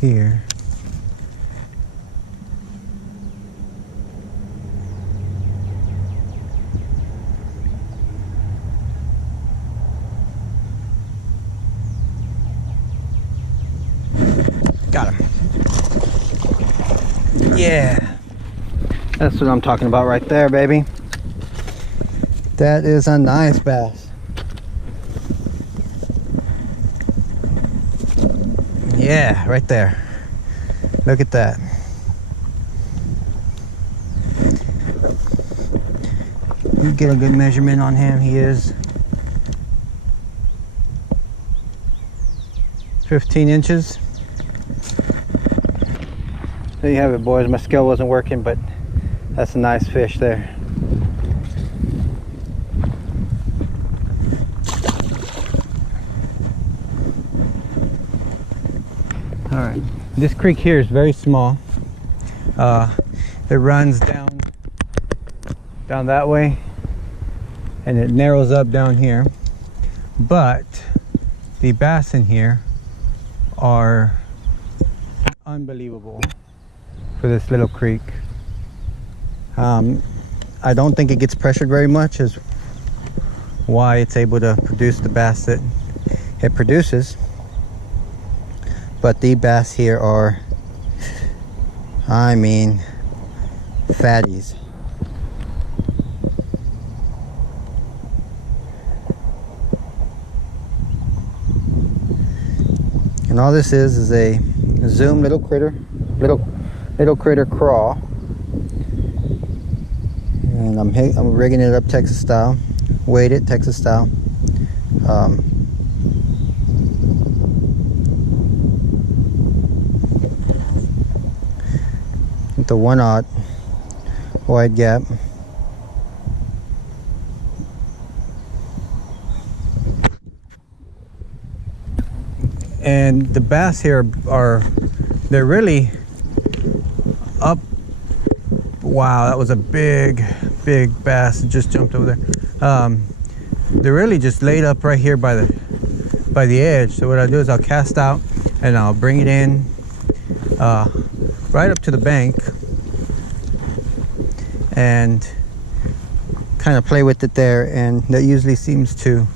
here. Got him. Yeah. That's what I'm talking about right there, baby. That is a nice bass. Yeah, right there. Look at that. You get a good measurement on him. He is 15 inches. There you have it, boys. My scale wasn't working, but that's a nice fish there. All right, this creek here is very small. It runs down that way, and it narrows up down here. But the bass in here are unbelievable for this little creek. I don't think it gets pressured very much, is why it's able to produce the bass that it produces. But the bass here are, I mean, fatties. And all this is a Zoom little critter craw. And I'm rigging it up Texas style, weighted Texas style. The 1/0 wide gap. And the bass here they're really up. Wow, that was a big bass. It just jumped over there. They're really just laid up right here by the edge. So what I'll do is I'll cast out and I'll bring it in right up to the bank and kind of play with it there, and that usually seems to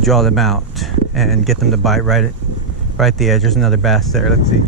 draw them out and get them to bite right at the edge. There's another bass there. Let's see.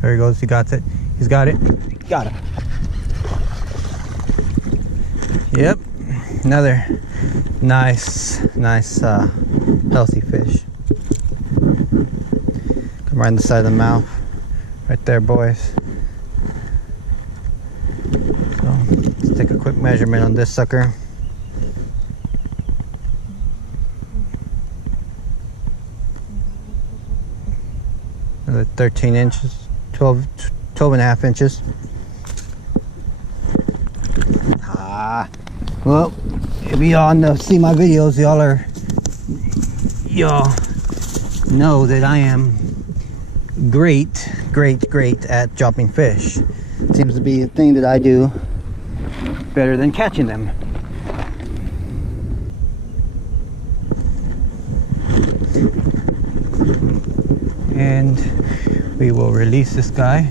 There he goes. He got it. He's got it. Got it. Yep. Another nice healthy fish. Come right in the side of the mouth. Right there, boys. So let's take a quick measurement on this sucker. Another 13 inches. 12.5 inches. Well, if y'all see my videos, y'all know that I am great at dropping fish. It seems to be a thing that I do better than catching them. And we will release this guy,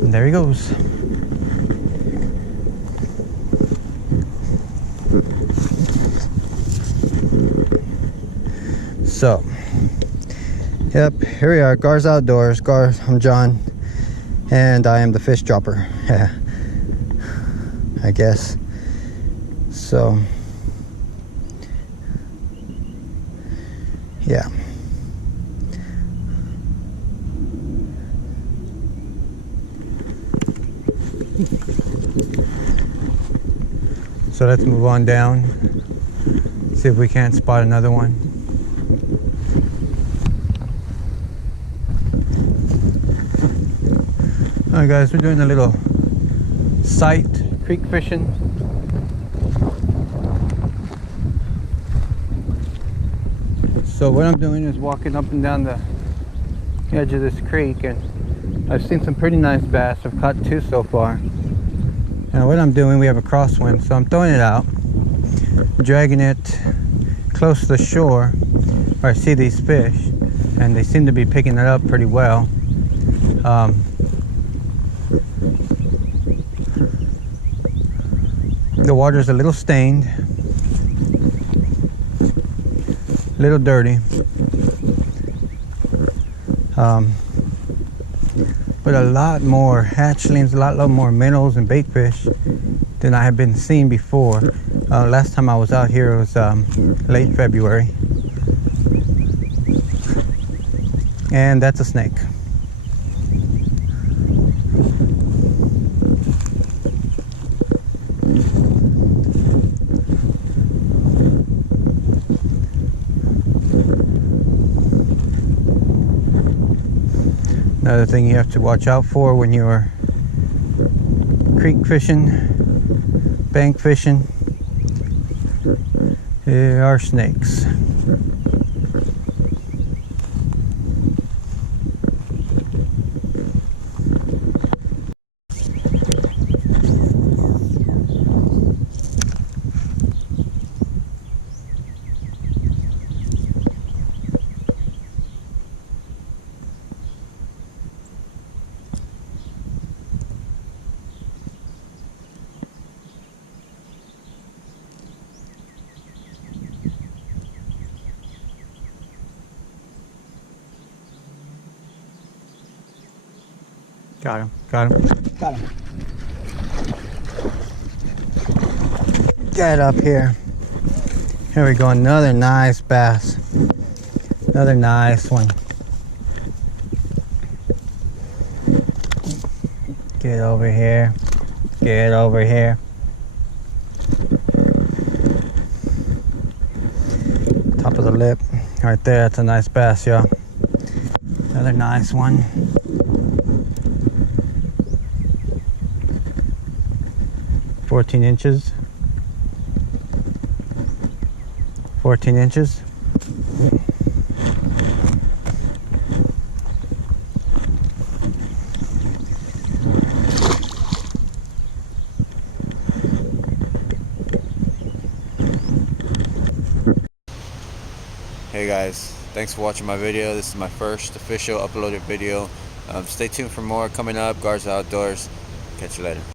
and there he goes. So, yep, here we are, Garza Outdoors. I'm John, and I am the fish dropper. I guess. So, yeah. So let's move on down, see if we can't spot another one. Alright guys, we're doing a little sight creek fishing. So what I'm doing is walking up and down the edge of this creek, and I've seen some pretty nice bass. I've caught 2 so far. Now what I'm doing, we have a crosswind, so I'm throwing it out, dragging it close to the shore where I see these fish, and they seem to be picking it up pretty well. The water's a little stained, a little dirty, but a lot more hatchlings, a lot more minnows and bait fish than I have been seeing before. Last time I was out here, it was late February, and that's a snake. Another thing you have to watch out for when you're creek fishing, bank fishing, are snakes. Got him, got him. Got him. Get up here. Here we go, another nice bass. Another nice one. Get over here. Get over here. Top of the lip. Right there, that's a nice bass, y'all. Another nice one. 14 inches. 14 inches. Hey guys, thanks for watching my video. This is my first official uploaded video. Stay tuned for more coming up. Garza Outdoors. Catch you later.